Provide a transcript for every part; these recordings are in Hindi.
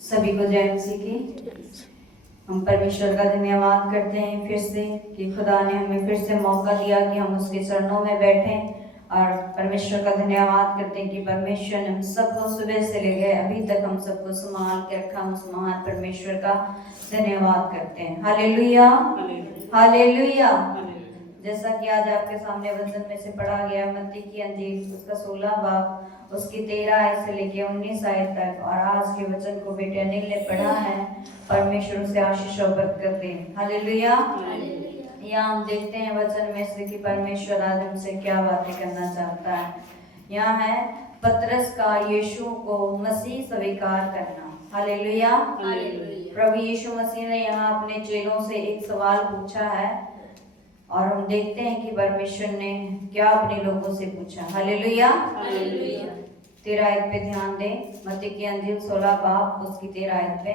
सभी को जय मसीह की। हम परमेश्वर का धन्यवाद करते हैं फिर से कि खुदा ने हमें फिर से मौका दिया कि हम उसके चरणों में बैठें, और परमेश्वर का धन्यवाद करते हैं कि परमेश्वर ने हम सबको सुबह से लेकर अभी तक हम सबको संभाल के रखा। हम उस महान परमेश्वर का धन्यवाद करते हैं। Hallelujah, hallelujah. जैसा कि आज आपके सामने वचन में से पढ़ा गया मत्ती की अंजील उसका 16 बाब उसकी 13 आयत से लेकर 19 आयत तक, और आज के वचन को बेटे अनिल ने पढ़ा है। परमेश्वर से आशीष और बरकत दें। हालेलुया। यहाँ हम देखते हैं वचन में से कि परमेश्वर आज हमसे क्या बातें करना चाहता है। यहाँ है पतरस का यीशु को मसीह स्वीकार करना। हालेलुया। प्रभु यीशु मसीह ने यहाँ अपने चेलों से एक सवाल पूछा है, और हम देखते हैं कि परमेश्वर ने क्या अपने लोगों से पूछा। हालेलुया। 13 आयत पे ध्यान दें। मत्ती की अंजील 16 बाब उसकी 13 आयत पे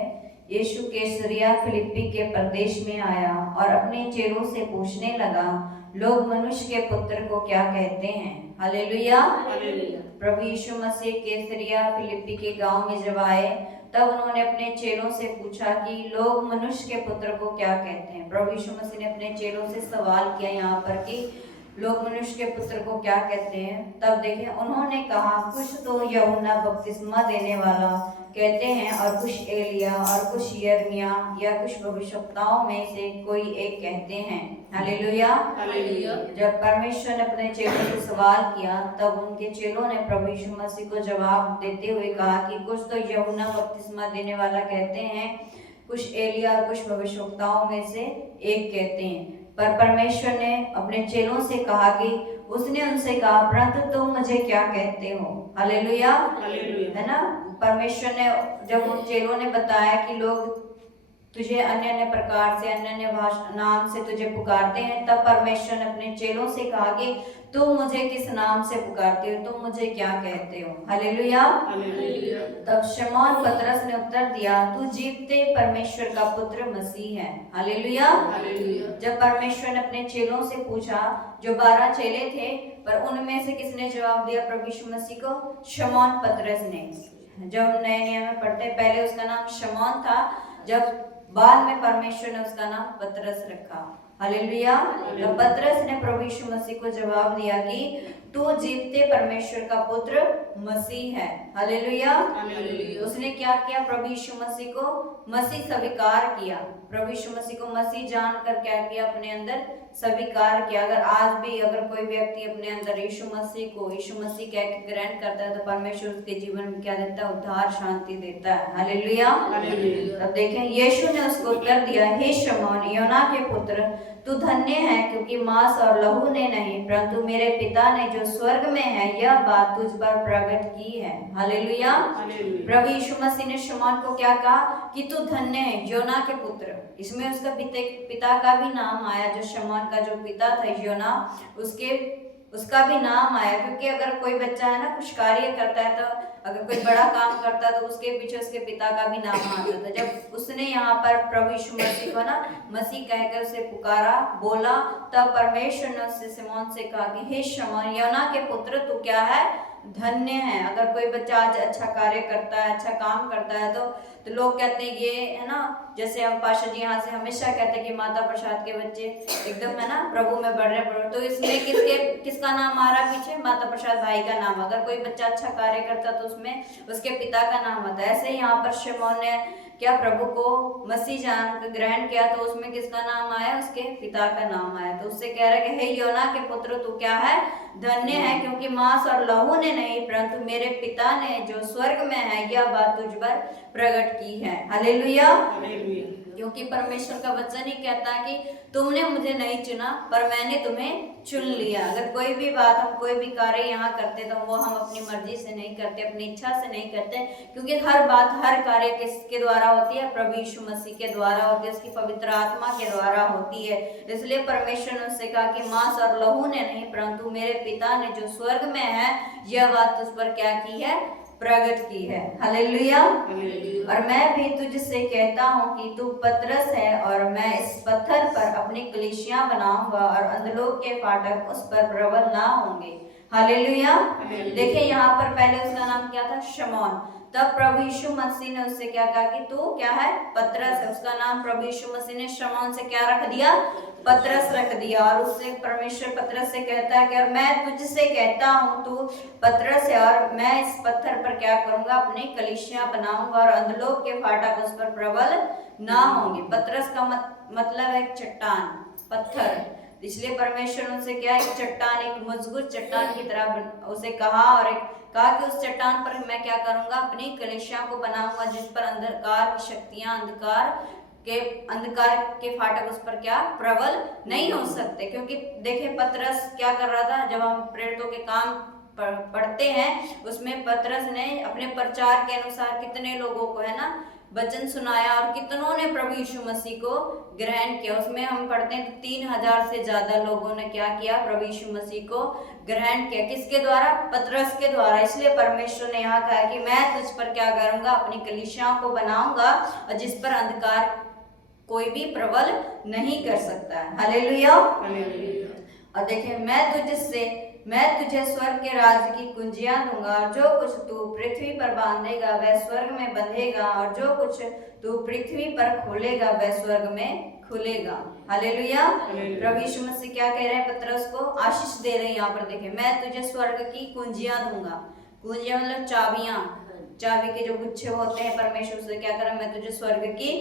यीशु कैसरिया फिलिप्पी के प्रदेश में आया और अपने चेलों से पूछने लगा, लोग मनुष्य के पुत्र को क्या कहते हैं? हालेलुया। प्रभु यीशु मसीह कैसरिया फिलिप्पी के गांव में जब आए तब उन्होंने अपने चेलों से पूछा कि लोग मनुष्य के पुत्र को क्या कहते हैं। प्रभु यीशु मसीह ने अपने चेलों से सवाल किया यहाँ पर कि लोग मनुष्य के पुत्र को क्या कहते हैं। तब देखें उन्होंने कहा, कुछ तो यूहन्ना बपतिस्मा देने वाला कहते हैं, और कुछ एलिया, और कुछ यिर्मयाह, या कुछ भविष्यवक्ताओं में से कोई एक कहते हैं। हालेलुया। जब परमेश्वर ने अपने चेलों से सवाल किया तब उनके चेलों ने प्रभु यीशु मसीह को जवाब देते हुए कहा कि कुछ तो यूहन्ना बपतिस्मा देने वाला कहते हैं, कुछ एलिया और कुछ भविष्यवक्ताओं में से एक कहते हैं। पर परमेश्वर ने अपने चेलों से कहा कि उसने उनसे कहा, परंतु तुम मुझे क्या कहते हो? हालेलुया, है ना। परमेश्वर ने जब उन चेलों ने बताया कि लोग तुझे अन्य अन्य प्रकार से अन्य अन्य नाम से तुझे पुकारते हैं, तब परमेश्वर ने अपने चेलों से कहा कि तुम मुझे किस नाम से पुकारते हो, तुम मुझे क्या कहते हो? हालेलुया। तब शमौन पतरस ने उत्तर दिया, तू जीवते परमेश्वर का पुत्र मसीह है। हालेलुया। जब परमेश्वर ने अपने चेलों से पूछा, जो 12 चेले थे, पर उनमें से किसने जवाब दिया प्रभु यीशु मसीह को? शमौन पतरस ने। जब नए नियम में पढ़ते पहले उसका नाम शमौन था, जब बाद में परमेश्वर ने उसका नाम पतरस रखा। हालेलुया। तो पतरस ने प्रभु यीशु मसीह को जवाब दिया कि तू जीवते परमेश्वर का पुत्र मसीह है। हालेलुया। उसने क्या किया? प्रभु यीशु मसीह को मसीह स्वीकार किया। प्रभु यीशु मसीह को मसीह जानकर क्या किया? अपने अंदर स्वीकार किया। अगर आज भी अगर कोई व्यक्ति अपने अंदर यीशु मसीह को यीशु मसीह कह के ग्रहण करता है तो परमेश्वर उसके जीवन में क्या देता है? उद्धार, शांति देता है। हालेलुया। तब देखें यीशु ने उसको उत्तर दिया, हे शमौन योना के पुत्र, तू धन्य है, क्योंकि मांस और लहू ने नहीं परंतु मेरे पिता ने जो स्वर्ग में है यह बात तुझ पर प्रकट की है। हालेलुया। प्रभु यीशु मसीह ने शमौन को क्या कहा? कि तू धन्य है, योना के पुत्र। इसमें उसका पिता का भी नाम आया। जो शमौन का जो पिता था योना, उसका भी नाम आया, क्योंकि अगर कोई बच्चा है ना कुछ कार्य करता है तो अगर कोई बड़ा काम करता है तो उसके पीछे उसके पिता का भी नाम आता था। जब उसने यहाँ पर प्रभु यीशु मसीह को ना मसीह कहकर उसे पुकारा, बोला, तब परमेश्वर ने उससे शमौन से कहा कि हे शमौन योना के पुत्र, तू क्या है? धन्य है। अगर कोई बच्चा आज अच्छा कार्य करता है, अच्छा काम करता है तो लोग कहते हैं ये है ना, जैसे हम पाशा जी यहाँ से हमेशा कहते हैं कि माता प्रसाद के बच्चे एकदम है ना प्रभु में बढ़ रहे, तो इसमें किसका नाम आ रहा पीछे? माता प्रसाद भाई का नाम। अगर कोई बच्चा अच्छा कार्य करता तो उसमें उसके पिता का नाम आता है। ऐसे ही यहाँ पर शमौन ने क्या प्रभु को मसीह जान ग्रहण किया तो उसमें किसका नाम आया? उसके पिता का नाम आया। तो उससे कह रहा है कि हे योना के पुत्र, तू क्या है? धन्य है, क्योंकि मांस और लहू ने नहीं परंतु मेरे पिता ने जो स्वर्ग में है यह बात तुझ पर प्रकट की है। हालेलुया। क्योंकि परमेश्वर का वचन ही कहता है कि तुमने मुझे नहीं चुना पर मैंने तुम्हें चुन लिया। अगर कोई भी बात, हम कोई भी कार्य यहाँ करते तो वो हम अपनी मर्जी से नहीं करते, अपनी इच्छा से नहीं करते, क्योंकि हर बात, हर कार्य किसके द्वारा होती है? प्रभु यीशु मसीह के द्वारा होती है, उसकी पवित्र आत्मा के द्वारा होती है। इसलिए परमेश्वर ने उससे कहा कि मांस और लहू ने नहीं परंतु मेरे पिता ने जो स्वर्ग में है यह बात तुझ पर क्या की है? प्रकट की है। हालेलुया। और मैं भी तुझसे कहता हूँ कि तू पतरस है और मैं इस पत्थर पर अपनी कलीसियां बनाऊंगा और अंधलोक के फाटक उस पर प्रबल ना होंगे। हालेलुया। देखिए यहाँ पर पहले उसका नाम क्या था? शमौन। तब प्रभु यीशु मसीह ने उससे क्या कहा कि तू क्या है, पतरस है। उसका नाम प्रभु यीशु मसीह ने शमौन से क्या रख दिया, पतरस रख दिया। और उससे परमेश्वर पतरस से कहता है कि और मैं तुझसे कहता हूँ तू पतरस है, और मैं इस पत्थर पर क्या करूंगा, अपनी कलीसियां बनाऊंगा, और अधोलोक के फाटक उस पर प्रबल ना होंगे। पतरस का मतलब है चट्टान, पत्थर। इसलिए परमेश्वर ने उसे क्या, एक चट्टान, एक मजबूत चट्टान की तरह उसे कहा, और कहा कि उस चट्टान पर मैं क्या करूंगा, अपनी कलीसिया को बनाऊंगा, जिस पर अंधकार की शक्तियां, अंधकार के फाटक उस पर क्या प्रबल नहीं हो सकते। क्योंकि देखिए पतरस क्या कर रहा था, जब हम प्रेरितों के काम पढ़ते हैं उसमें पतरस ने अपने प्रचार के अनुसार कितने लोगों को है ना वचन सुनाया, और कितनों ने प्रभु यीशु मसीह को ग्रहण किया। उसमें हम पढ़ते हैं 3000 से ज्यादा लोगों ने क्या किया, प्रभु यीशु मसीह को ग्रहण किया। किसके द्वारा, पतरस के द्वारा। इसलिए परमेश्वर ने यहाँ कहा कि मैं तुझ पर क्या करूंगा, अपनी कलीसियाओं को बनाऊंगा, और जिस पर अंधकार कोई भी प्रबल नहीं कर सकता है। हालेलुया। और देखिए मैं तुझे स्वर्ग के राज्य की कुंजियां दूंगा, और जो कुछ तू पृथ्वी पर बांधेगा वह स्वर्ग में बंधेगा, और जो कुछ तू पृथ्वी पर खोलेगा वह स्वर्ग में खुलेगा। हालेलुया। प्रभु यीशु मसीह क्या कह रहे हैं, पतरस को आशीष दे रहे हैं। यहाँ पर देखिए, मैं तुझे स्वर्ग की कुंजियां दूंगा। कुंजियां मतलब चाबियां, चाबी के जो गुच्छे होते हैं, परमेश्वर से क्या करें, मैं तुझे स्वर्ग की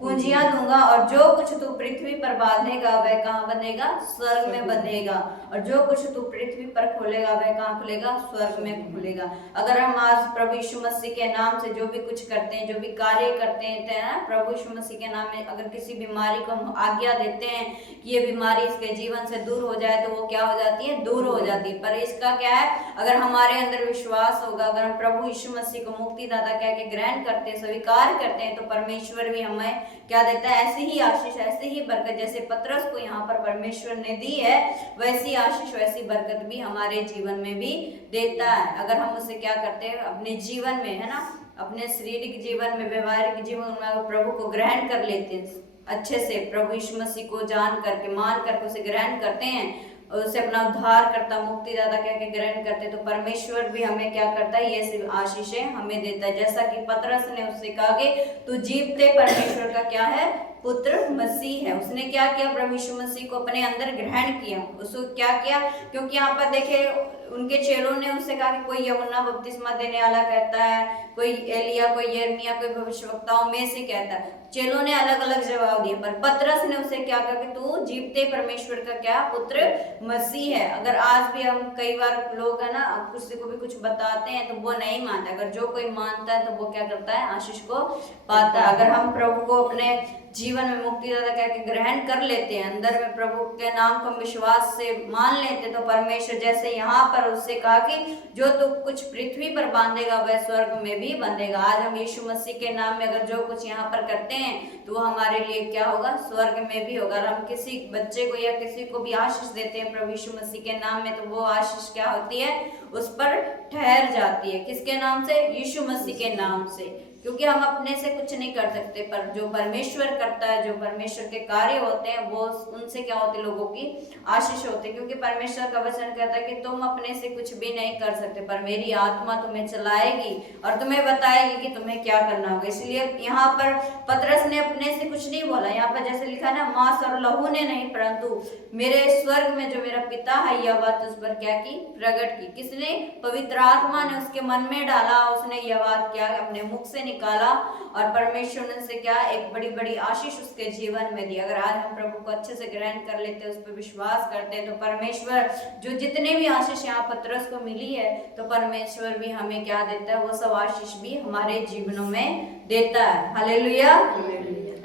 कुंजियां दूंगा, और जो कुछ तू पृथ्वी पर बांधेगा वह कहाँ बंधेगा, स्वर्ग में बंधेगा, और जो कुछ तू पृथ्वी पर खोलेगा वह कहाँ खुलेगा, स्वर्ग में खुलेगा। अगर हम आज प्रभु यीशु मसीह के नाम से जो भी कुछ करते हैं, जो भी कार्य करते हैं प्रभु यीशु मसीह के नाम में, अगर किसी बीमारी को हम आज्ञा देते हैं कि ये बीमारी इसके जीवन से दूर हो जाए, तो वो क्या हो जाती है, दूर हो जाती है। पर इसका क्या है, अगर हमारे अंदर विश्वास होगा, अगर हम प्रभु यीशु मसीह को मुक्तिदाता कह के ग्रहण करते हैं, स्वीकार करते हैं, तो परमेश्वर भी हमें क्या देता है, ऐसी ही आशीष, ऐसी ही बरकत, जैसे पतरस को यहाँ पर परमेश्वर ने दी है, वैसी आशीष, वैसी बरकत भी हमारे जीवन में भी देता है। अगर हम उसे क्या करते हैं अपने जीवन में, है ना, अपने शारीरिक जीवन में, व्यवहारिक जीवन में प्रभु को ग्रहण कर लेते हैं, अच्छे से प्रभु यीशु मसीह को जान करके, मान करके उसे ग्रहण करते हैं, उसे अपना उद्धार करता, मुक्तिदाता कह के ग्रहण करते, तो परमेश्वर भी हमें क्या करता है, ये सब आशीषें हमें देता है। जैसा कि पतरस ने उससे कहा कि तू जीवते परमेश्वर का क्या है, पुत्र मसीह है। उसने क्या किया, प्रभु यीशु मसीह को अपने अंदर ग्रहण किया। उसको क्या किया, क्योंकि यहाँ पर देखे उनके चेलों ने उससे कहा कि कोई यूहन्ना बपतिस्मा देने वाला कहता है, कोई एलिया, कोई यिर्मयाह, कोई भविष्यवक्ताओं में से कहता है। चेलों ने अलग अलग जवाब दिए, पर पतरस ने उसे क्या कहा कि तू जीवते परमेश्वर का क्या, पुत्र मसीह है। अगर आज भी हम कई बार लोग है ना, किसी को भी कुछ बताते हैं तो वो नहीं मानता, अगर जो कोई मानता है तो वो क्या करता है, आशीष को पाता है। अगर हम प्रभु को अपने जीवन में मुक्तिदाता कह के ग्रहण कर लेते हैं, अंदर में प्रभु के नाम को हम विश्वास से मान लेते, तो परमेश्वर जैसे यहाँ पर उससे कहा कि जो तू कुछ पृथ्वी पर बांधेगा वह स्वर्ग में भी बंधेगा। आज हम यीशु मसीह के नाम में अगर जो कुछ यहाँ पर करते हैं तो वो हमारे लिए क्या होगा, स्वर्ग में भी होगा। हम किसी बच्चे को या किसी को भी आशीष देते हैं प्रभु यीशु मसीह के नाम में, तो वो आशीष क्या होती है, उस पर ठहर जाती है। किसके नाम से, यीशु मसीह के नाम से। क्योंकि हम अपने से कुछ नहीं कर सकते, पर जो परमेश्वर करता है, जो परमेश्वर के कार्य होते हैं, वो उनसे क्या होते, लोगों की आशीष होती है। क्योंकि परमेश्वर का वचन कहता है कि तुम अपने से कुछ भी नहीं कर सकते, पर मेरी आत्मा तुम्हें चलाएगी और तुम्हें बताएगी कि तुम्हें क्या करना होगा। इसलिए यहाँ पर पतरस ने अपने से कुछ नहीं बोला। यहाँ पर जैसे लिखा ना, मांस और लहू ने नहीं, परंतु मेरे स्वर्ग में जो मेरा पिता है, यह बात उस पर क्या की, प्रकट की। किसने, पवित्र आत्मा ने उसके मन में डाला, उसने यह बात क्या अपने मुख से निकाला, और परमेश्वर ने से क्या, एक बड़ी बड़ी आशीष उसके जीवन में दी। अगर आज हम प्रभु को अच्छे से ग्रहण कर लेते हैं, उस पर विश्वास करते हैं, तो परमेश्वर जो जितने भी आशीष यहाँ पतरस को मिली है, तो परमेश्वर भी हमें क्या देता है, वो सब आशीष भी हमारे जीवनों में देता है। हालेलुया।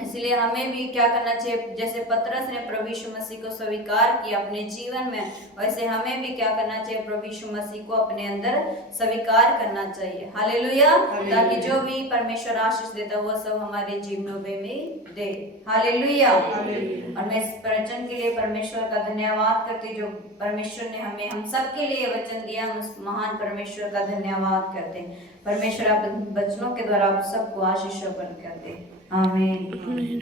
इसलिए हमें भी क्या करना चाहिए, जैसे पतरस ने प्रभु यीशु मसीह को स्वीकार किया अपने जीवन में, वैसे हमें भी क्या करना चाहिए, प्रभु यीशु मसीह को अपने अंदर स्वीकार करना चाहिए। हालेलुया। ताकि जो भी परमेश्वर आशीष देता है वो सब हमारे जीवनों में भी दे। हालेलुया। और मैं इस वचन के लिए परमेश्वर का धन्यवाद करती, जो परमेश्वर ने हमें, हम सबके लिए वचन दिया, हम उस महान परमेश्वर का धन्यवाद करते हैं। परमेश्वर आप वचनों के द्वारा आप सबको आशीष अर्पण करते। आमीन।